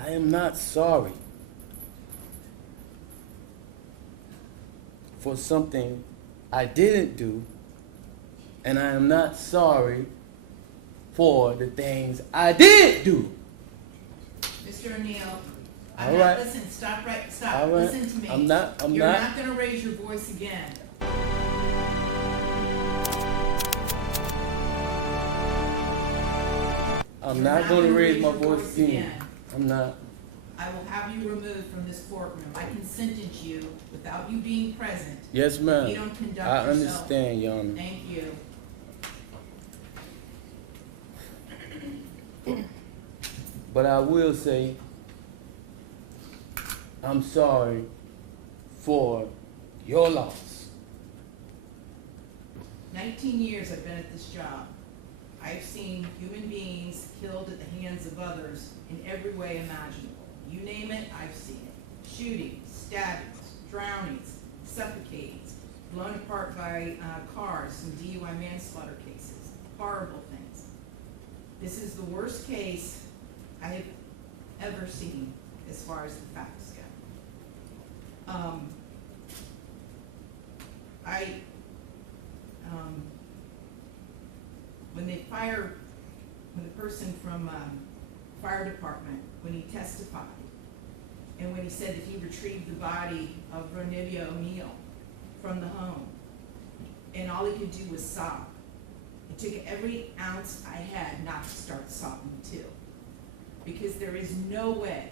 I am not sorry for something I didn't do, and I am not sorry for the things I did do. Mr. O'Neill, All right. Listen, stop. All right. Listen to me. I'm not. You're not going to raise your voice again. I'm not going to raise my voice again. I'm not. I will have you removed from this courtroom. I can sentence you without you being present. Yes, ma'am. You don't conduct I yourself. understand, Your Honor. Thank you. But I will say, I'm sorry for your loss. 19 years I've been at this job. I've seen human beings killed at the hands of others in every way imaginable. You name it, I've seen it. Shootings, stabbings, drownings, suffocatings, blown apart by cars in DUI manslaughter cases. Horrible things. This is the worst case I have ever seen as far as the facts go. When the person from fire department, when he testified, and when he said that he retrieved the body of Ronivia O'Neill from the home, and all he could do was sob. It took every ounce I had not to start sobbing too. Because there is no way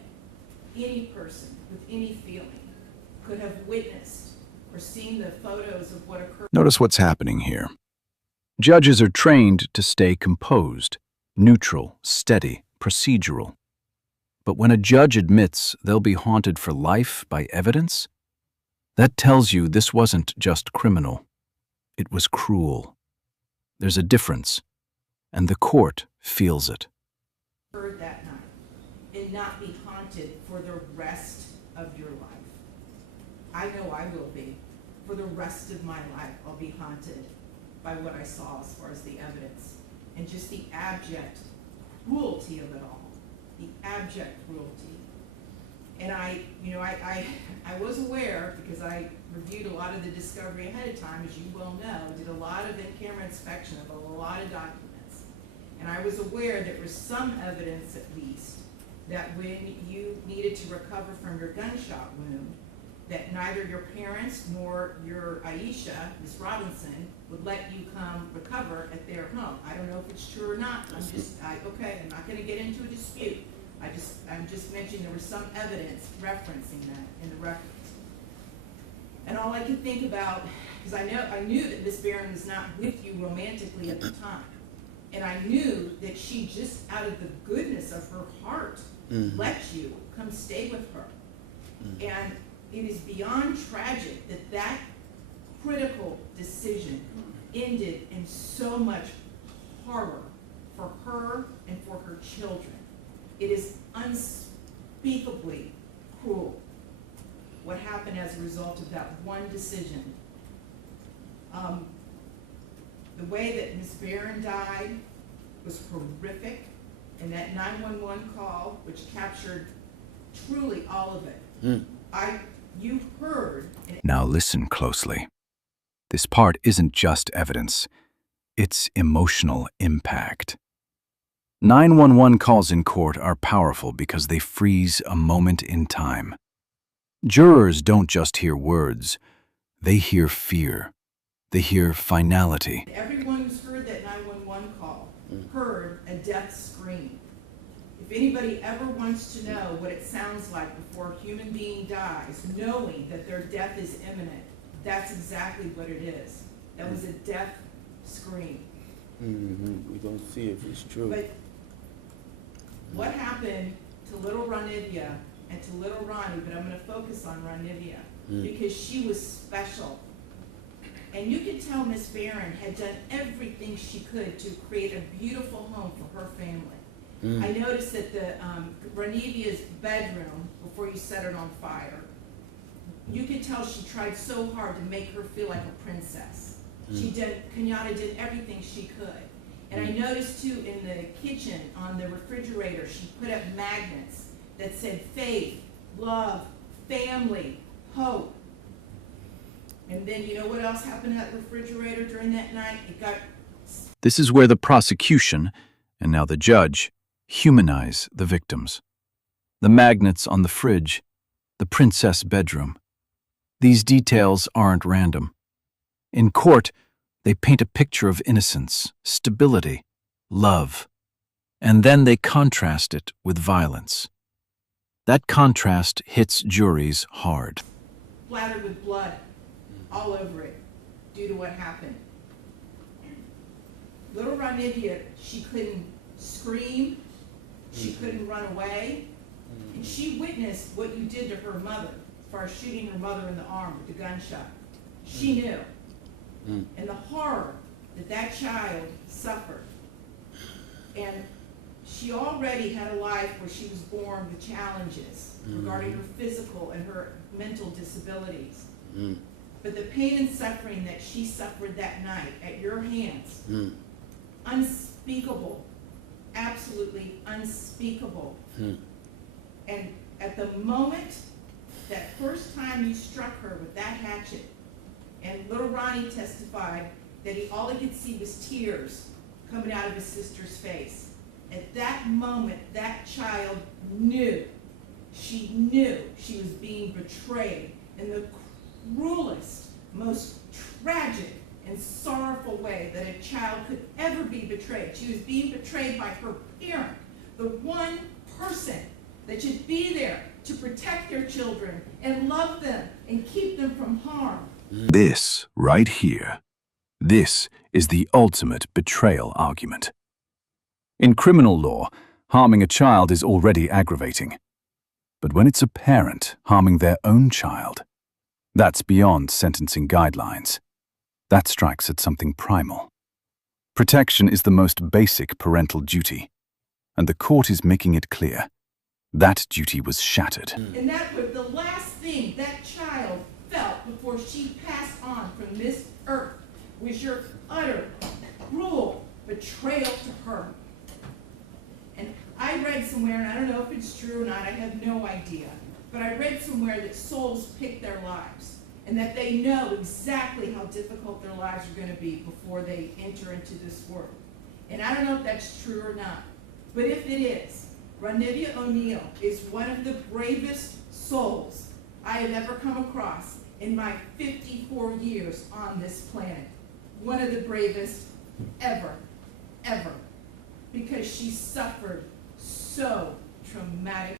any person with any feeling could have witnessed or seen the photos of what occurred. Notice what's happening here. Judges are trained to stay composed, neutral, steady, procedural. But when a judge admits they'll be haunted for life by evidence, that tells you this wasn't just criminal. It was cruel. There's a difference, and the court feels it. That night, and not be haunted for the rest of your life. I know I will be. For the rest of my life, I'll be haunted by what I saw as far as the evidence and just the abject cruelty of it all. The abject cruelty. And I was aware, because I reviewed a lot of the discovery ahead of time, as you well know, did a lot of in-camera inspection of a lot of documents. And I was aware there was some evidence, at least, that when you needed to recover from your gunshot wound, that neither your parents nor your Aisha, Miss Robinson, would let you come recover at their home. I don't know if it's true or not. I'm not going to get into a dispute. I'm just mentioning there was some evidence referencing that in the records. And all I could think about, because I knew that Miss Barron was not with you romantically at the time. And I knew that she just out of the goodness of her heart let you come stay with her. And it is beyond tragic that that critical decision ended in so much horror for her and for her children. It is unspeakably cruel what happened as a result of that one decision. The way that Ms. Barron died was horrific, and that 911 call, which captured truly all of it. You heard. Now listen closely. This part isn't just evidence, it's emotional impact. 911 calls in court are powerful because they freeze a moment in time. Jurors don't just hear words, they hear fear. They hear finality. Everyone who's heard that 911 call heard a death scream. If anybody ever wants to know what it sounds like before a human being dies, knowing that their death is imminent, that's exactly what it is. That was a death scream. We're going to see if it's true. But what happened to little Ronivia and to little Ronnie, but I'm going to focus on Ronivia because she was special. And you could tell Miss Barron had done everything she could to create a beautiful home for her family. I noticed that the Ronivia's bedroom, before you set it on fire, you could tell she tried so hard to make her feel like a princess. Kenyatta did everything she could. And I noticed too in the kitchen, on the refrigerator, she put up magnets that said faith, love, family, hope. And then you know what else happened at the refrigerator during that night? It got... This is where the prosecution, and now the judge, humanize the victims. The magnets on the fridge, the princess bedroom. These details aren't random. In court, they paint a picture of innocence, stability, love, and then they contrast it with violence. That contrast hits juries hard. splattered with blood all over it due to what happened. Little Ranivia, she couldn't scream, she couldn't run away, and she witnessed what you did to her mother as far as shooting her mother in the arm with the gunshot. She knew. And the horror that that child suffered. And she already had a life where she was born with challenges regarding her physical and her mental disabilities. But the pain and suffering that she suffered that night at your hands, unspeakable, absolutely unspeakable. And at the moment, that first time you struck her with that hatchet, and little Ronnie testified that all he could see was tears coming out of his sister's face. At that moment, that child knew, she knew she was being betrayed in the cruelest, most tragic and sorrowful way that a child could ever be betrayed. She was being betrayed by her parent, the one person that should be there to protect their children and love them and keep them from harm. This, right here, this is the ultimate betrayal argument. In criminal law, harming a child is already aggravating. But when it's a parent harming their own child, that's beyond sentencing guidelines. That strikes at something primal. Protection is the most basic parental duty, and the court is making it clear that duty was shattered. And that was the last thing that child felt before she passed on from this earth, was your utter, cruel betrayal to her. And I read somewhere, and I don't know if it's true or not, I have no idea, but I read somewhere that souls pick their lives, and that they know exactly how difficult their lives are going to be before they enter into this world. And I don't know if that's true or not, but if it is, Ranivia O'Neal is one of the bravest souls I have ever come across in my 54 years on this planet. One of the bravest ever, ever, because she suffered so traumatic